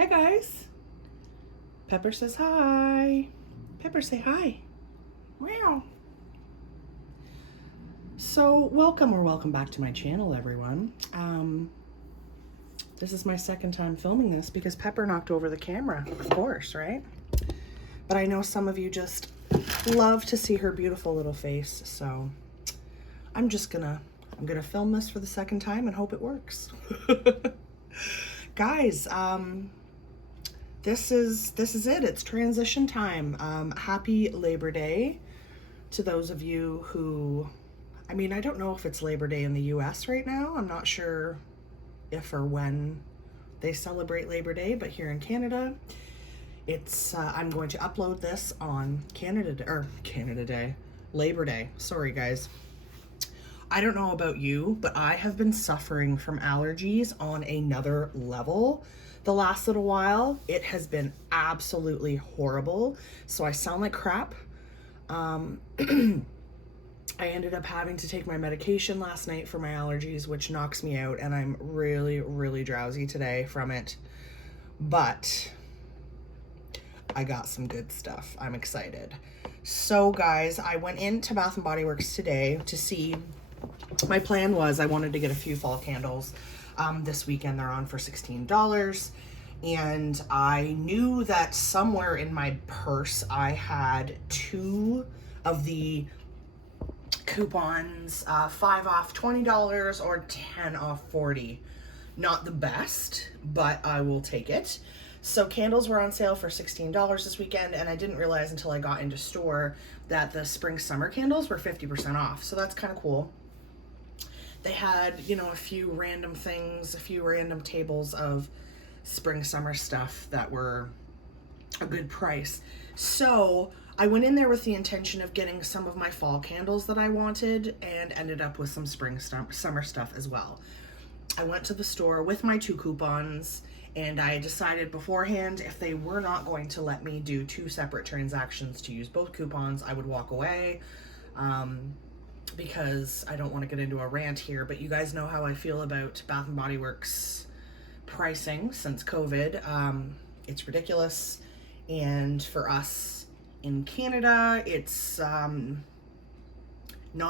Hi guys. Pepper says hi. Pepper, say hi. Meow. So welcome back to my channel, everyone. This is my second time filming this because Pepper knocked over the camera, of course, right? But I know some of you just love to see her beautiful little face, so I'm gonna film this for the second time and hope it works. Guys, this is it. It's transition time. Happy Labor Day to those of you who, I mean, I don't know if it's Labor Day in the US right now. I'm not sure if or when they celebrate Labor Day, but here in Canada, it's I'm going to upload this on Canada Day, Labor Day. Sorry guys. I don't know about you, but I have been suffering from allergies on another level the last little while. It has been absolutely horrible. So I sound like crap. I ended up having to take my medication last night for my allergies, which knocks me out, and I'm really, really drowsy today from it. But I got some good stuff. I'm excited. So guys, I went into Bath & Body Works today to see, my plan was I wanted to get a few fall candles. This weekend they're on for $16. And I knew that somewhere in my purse I had 2 of the coupons, 5 off $20 or 10 off $40. Not the best, but I will take it. So candles were on sale for $16 this weekend, and I didn't realize until I got into store that the spring summer candles were 50% off. So that's kind of cool. They had, you know, a few random things, a few random tables of spring summer stuff that were a good price. So I went in there with the intention of getting some of my fall candles that I wanted and ended up with some spring summer stuff as well. I went to the store with my 2 coupons, and I decided beforehand if they were not going to let me do 2 separate transactions to use both coupons, I would walk away. Because I don't want to get into a rant here, but you guys know how I feel about Bath & Body Works pricing since COVID. It's ridiculous, and for us in Canada, it's not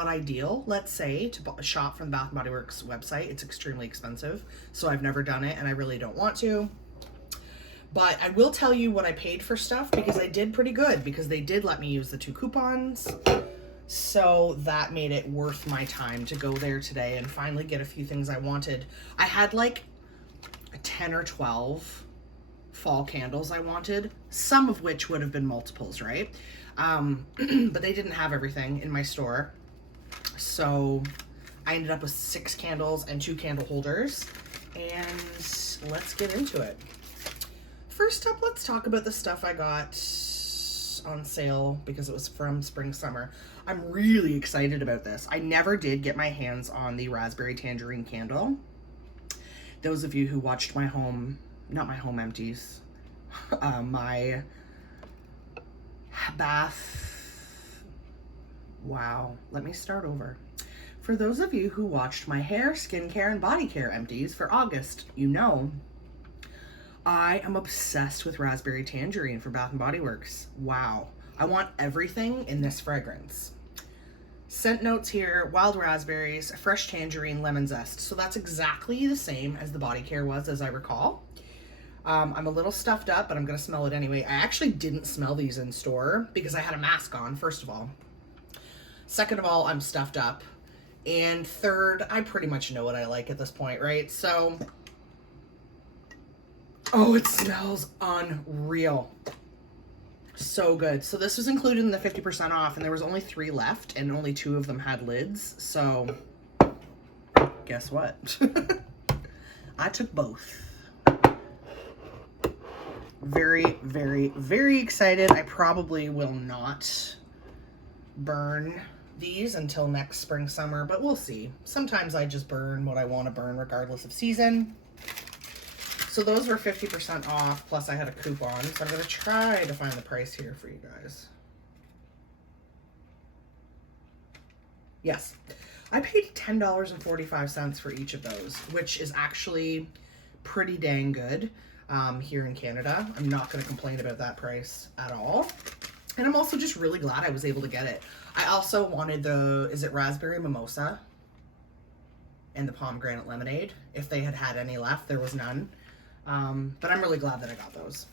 ideal, let's say, to shop from the Bath & Body Works website. It's extremely expensive, so I've never done it, and I really don't want to. But I will tell you what I paid for stuff, because I did pretty good, because they did let me use the 2 coupons. So that made it worth my time to go there today and finally get a few things I wanted. I had like 10 or 12 fall candles I wanted, some of which would have been multiples, right? But they didn't have everything in my store. So I ended up with 6 candles and 2 candle holders, and let's get into it. First up, let's talk about the stuff I got on sale because it was from spring summer. I'm really excited about this. I never did get my hands on the raspberry tangerine candle. Those of you who watched my home, not my home empties, my bath, wow, let me start over. For those of you who watched my hair, skincare, and body care empties for August, you know I am obsessed with raspberry tangerine for Bath & Body Works. Wow. I want everything in this fragrance. Scent notes here: wild raspberries, fresh tangerine, lemon zest. So that's exactly the same as the body care was, as I recall. I'm a little stuffed up, but I'm going to smell it anyway. I actually didn't smell these in store because I had a mask on, first of all. Second of all, I'm stuffed up. And third, I pretty much know what I like at this point, right? So, oh, it smells unreal. So good. So this was included in the 50% off, and there was only 3 left, and only 2 of them had lids. So guess what? I took both. Very, very, very excited. I probably will not burn these until next spring, summer, but we'll see. Sometimes I just burn what I want to burn regardless of season. So those were 50% off, plus I had a coupon. So I'm going to try to find the price here for you guys. Yes, I paid $10.45 for each of those, which is actually pretty dang good here in Canada. I'm not going to complain about that price at all. And I'm also just really glad I was able to get it. I also wanted is it raspberry mimosa and the pomegranate lemonade. If they had any left, there was none. But I'm really glad that I got those.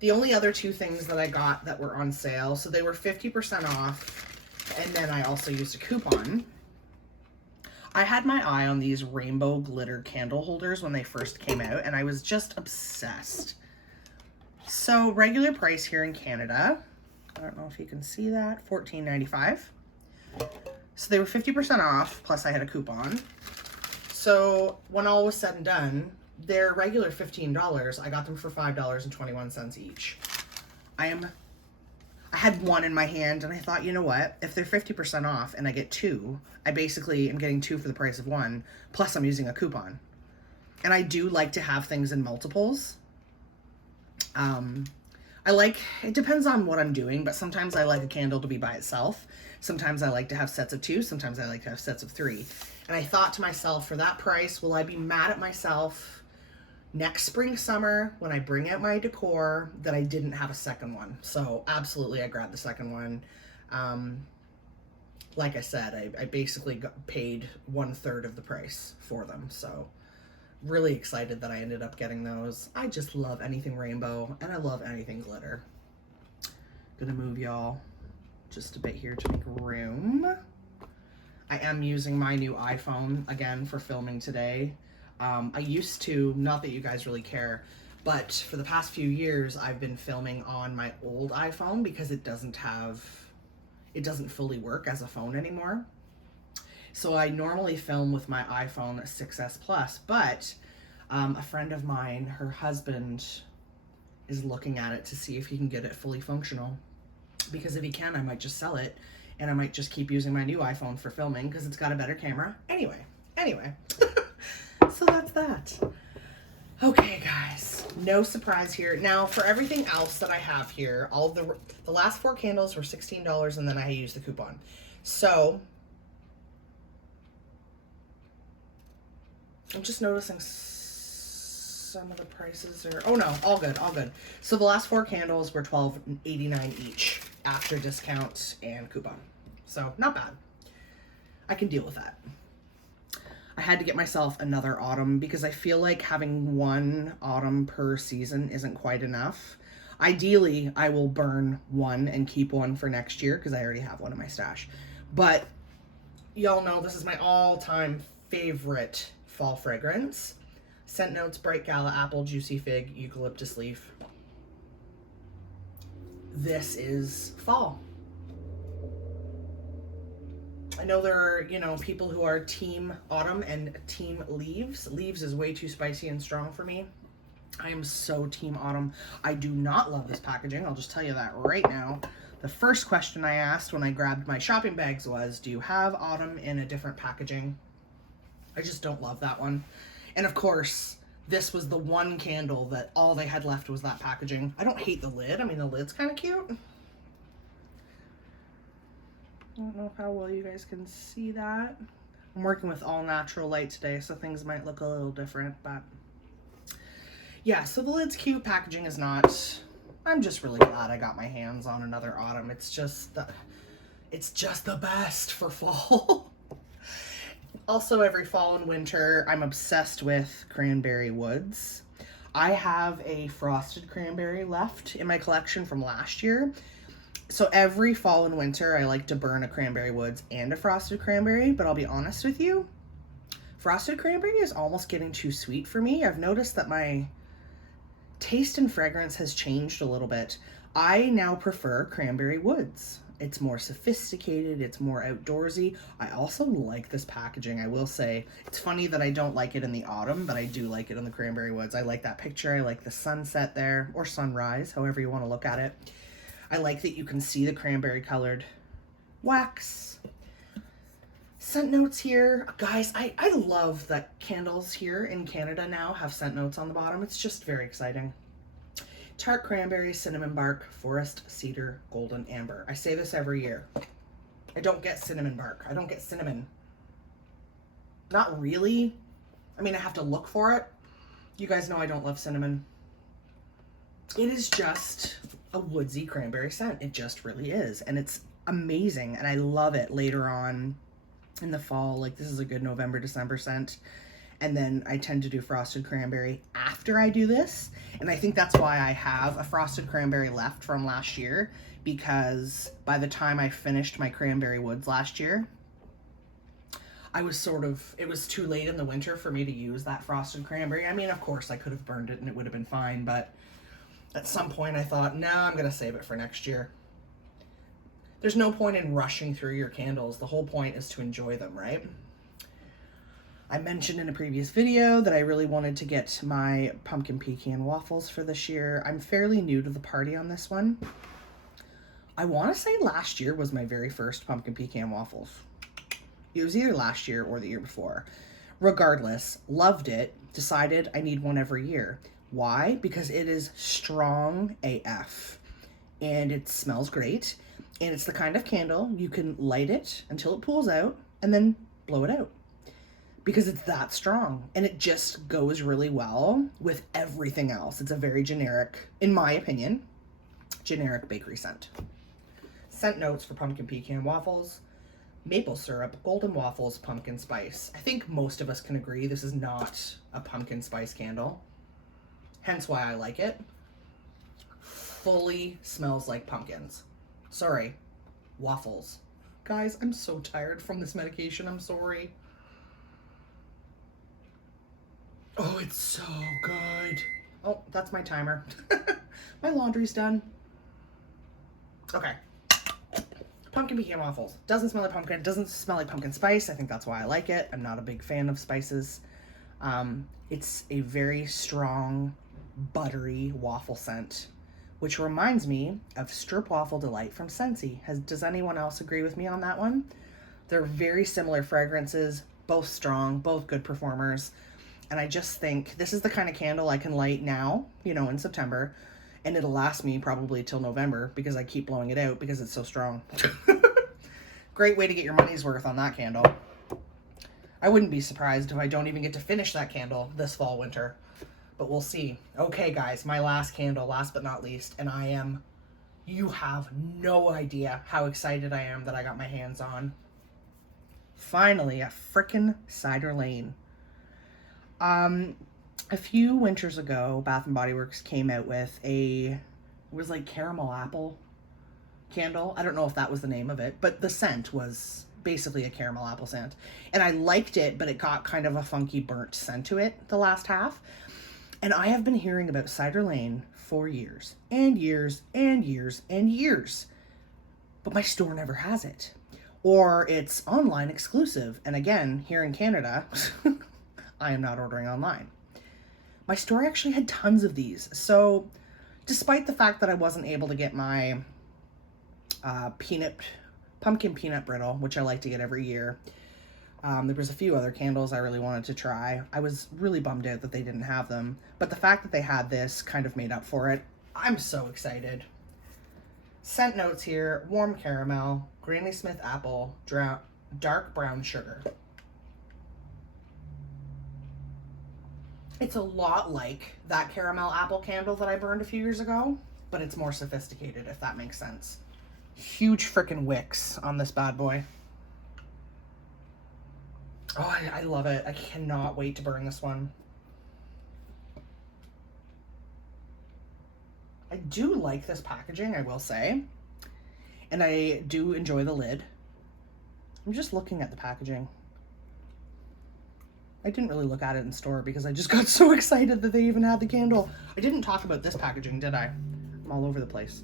The only other two things that I got that were on sale, so they were 50% off, and then I also used a coupon. I had my eye on these rainbow glitter candle holders when they first came out, and I was just obsessed. So regular price here in Canada, I don't know if you can see that, $14.95. So they were 50% off, plus I had a coupon. So when all was said and done, their regular $15, I got them for $5.21 each. I had one in my hand, and I thought, you know what? If they're 50% off and I get two, I basically am getting two for the price of one, plus I'm using a coupon. And I do like to have things in multiples. It depends on what I'm doing, but sometimes I like a candle to be by itself. Sometimes I like to have sets of two. Sometimes I like to have sets of three. And I thought to myself, for that price, will I be mad at myself next spring, summer, when I bring out my decor, that I didn't have a second one? So absolutely, I grabbed the second one. Like I said, I basically paid 1/3 of the price for them. So really excited that I ended up getting those. I just love anything rainbow, and I love anything glitter. Gonna move y'all just a bit here to make room. I am using my new iPhone again for filming today. I used to, not that you guys really care, but for the past few years, I've been filming on my old iPhone because it doesn't fully work as a phone anymore. So I normally film with my iPhone 6S Plus, but a friend of mine, her husband, is looking at it to see if he can get it fully functional. Because if he can, I might just sell it, and I might just keep using my new iPhone for filming because it's got a better camera. Anyway. So that's that. Okay, guys, no surprise here. Now, for everything else that I have here, all the last 4 candles were $16, and then I used the coupon. So I'm just noticing some of the prices are, oh no, all good. So the last 4 candles were $12.89 each after discount and coupon. So not bad. I can deal with that. I had to get myself another autumn because I feel like having one autumn per season isn't quite enough. Ideally, I will burn one and keep one for next year because I already have one in my stash. But y'all know this is my all-time favorite fall fragrance. Scent Notes Bright Gala Apple, Juicy Fig, Eucalyptus Leaf. This is fall. I know there are, people who are team autumn and team leaves. Leaves is way too spicy and strong for me. I am so team autumn. I do not love this packaging. I'll just tell you that right now. The first question I asked when I grabbed my shopping bags was, do you have autumn in a different packaging? I just don't love that one. And of course, this was the one candle that all they had left was that packaging. I don't hate the lid. I mean, the lid's kind of cute. I don't know how well you guys can see that. I'm working with all natural light today, so things might look a little different, but yeah, so the lid's cute, packaging is not. I'm just really glad I got my hands on another autumn. It's just the best for fall. Also, every fall and winter, I'm obsessed with Cranberry Woods. I have a frosted cranberry left in my collection from last year. So every fall and winter, I like to burn a Cranberry Woods and a frosted cranberry, but I'll be honest with you, frosted cranberry is almost getting too sweet for me. I've noticed that my taste in fragrance has changed a little bit. I now prefer Cranberry Woods. It's more sophisticated, it's more outdoorsy. I also like this packaging, I will say. It's funny that I don't like it in the autumn, but I do like it in the Cranberry Woods. I like that picture, I like the sunset there, or sunrise, however you want to look at it. I like that you can see the cranberry colored wax. Scent notes here. Guys, I love that candles here in Canada now have scent notes on the bottom. It's just very exciting. Tart cranberry, cinnamon bark, forest, cedar, golden amber. I say this every year. I don't get cinnamon bark. I don't get cinnamon. Not really. I mean, I have to look for it. You guys know I don't love cinnamon. It is just a woodsy cranberry scent. It just really is. And it's amazing. And I love it later on in the fall. Like, this is a good November, December scent. And then I tend to do frosted cranberry after I do this. And I think that's why I have a frosted cranberry left from last year, because by the time I finished my Cranberry Woods last year, I was it was too late in the winter for me to use that frosted cranberry. I mean, of course I could have burned it and it would have been fine, but at some point I thought, no, I'm going to save it for next year. There's no point in rushing through your candles. The whole point is to enjoy them, right? I mentioned in a previous video that I really wanted to get my pumpkin pecan waffles for this year. I'm fairly new to the party on this one. I want to say last year was my very first pumpkin pecan waffles. It was either last year or the year before. Regardless, loved it, decided I need one every year. Why? Because it is strong AF and it smells great. And it's the kind of candle you can light it until it pools out and then blow it out, because it's that strong and it just goes really well with everything else. It's a very generic, in my opinion, generic bakery scent. Scent notes for pumpkin pecan waffles: maple syrup, golden waffles, pumpkin spice. I think most of us can agree this is not a pumpkin spice candle, hence why I like it. Fully smells like pumpkins. Sorry, waffles. Guys, I'm so tired from this medication. I'm sorry. Oh, it's so good. Oh, that's my timer. My laundry's done. Okay. Pumpkin pecan waffles. Doesn't smell like pumpkin. Doesn't smell like pumpkin spice. I think that's why I like it. I'm not a big fan of spices. It's a very strong, buttery waffle scent, which reminds me of Strip Waffle Delight from Scentsy. Does anyone else agree with me on that one? They're very similar fragrances, both strong, both good performers. And I just think this is the kind of candle I can light now, you know, in September, and it'll last me probably till November because I keep blowing it out because it's so strong. Great way to get your money's worth on that candle. I wouldn't be surprised if I don't even get to finish that candle this fall, winter, but we'll see. Okay, guys, my last candle, last but not least, and you have no idea how excited I am that I got my hands on. Finally, a frickin' Cider Lane. A few winters ago, Bath & Body Works came out with it was like caramel apple candle. I don't know if that was the name of it, but the scent was basically a caramel apple scent. And I liked it, but it got kind of a funky burnt scent to it the last half. And I have been hearing about Cider Lane for years and years and years and years, but my store never has it. Or it's online exclusive. And again, here in Canada, I am not ordering online. My store actually had tons of these. So despite the fact that I wasn't able to get my pumpkin peanut brittle, which I like to get every year, there was a few other candles I really wanted to try. I was really bummed out that they didn't have them. But the fact that they had this kind of made up for it. I'm so excited. Scent notes here: warm caramel, Granny Smith apple, dark brown sugar. It's a lot like that caramel apple candle that I burned a few years ago, but it's more sophisticated, if that makes sense. Huge frickin' wicks on this bad boy. Oh, I love it. I cannot wait to burn this one. I do like this packaging, I will say. And I do enjoy the lid. I'm just looking at the packaging. I didn't really look at it in store because I just got so excited that they even had the candle. I didn't talk about this packaging, did I? I'm all over the place.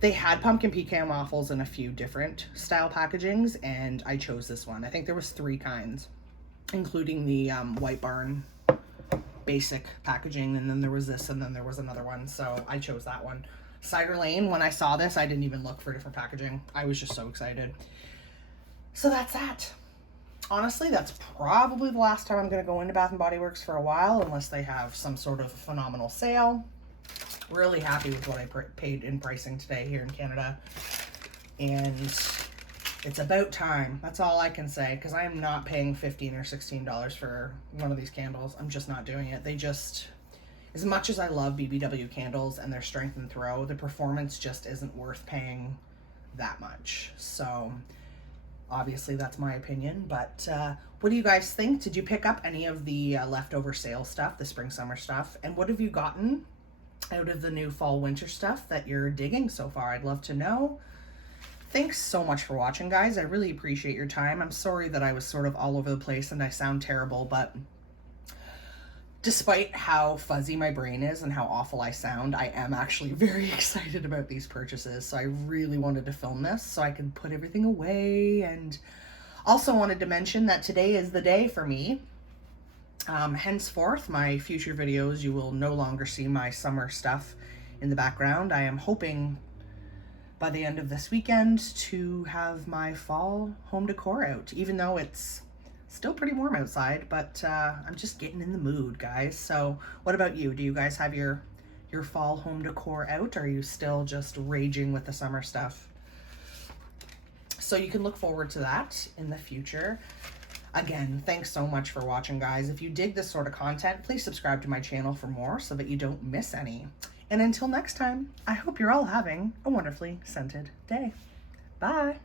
They had pumpkin pecan waffles in a few different style packagings, and I chose this one. I think there was 3 kinds, including the White Barn basic packaging, and then there was this, and then there was another one, so I chose that one. Cider Lane, when I saw this, I didn't even look for different packaging. I was just so excited. So that's that. Honestly, that's probably the last time I'm going to go into Bath & Body Works for a while, unless they have some sort of phenomenal sale. Really happy with what I paid in pricing today here in Canada. And It's about time. That's all I can say, because I am not paying $15 or $16 for one of these candles. I'm just not doing it. They just, as much as I love BBW candles and their strength and throw, the performance just isn't worth paying that much. So obviously that's my opinion, but what do you guys think? Did you pick up any of the leftover sale stuff, the spring summer stuff? And what have you gotten out of the new fall winter stuff that you're digging so far? I'd love to know. Thanks so much for watching, guys. I really appreciate your time. I'm sorry that I was sort of all over the place and I sound terrible, but despite how fuzzy my brain is and how awful I sound, I am actually very excited about these purchases. So I really wanted to film this so I could put everything away, and also wanted to mention that today is the day for me. Henceforth, my future videos, you will no longer see my summer stuff in the background. I am hoping by the end of this weekend to have my fall home decor out, even though it's still pretty warm outside, but I'm just getting in the mood, guys. So what about you? Do you guys have your fall home decor out, or are you still just raging with the summer stuff? So you can look forward to that in the future. Again, thanks so much for watching, guys. If you dig this sort of content, please subscribe to my channel for more so that you don't miss any. And until next time, I hope you're all having a wonderfully scented day. Bye.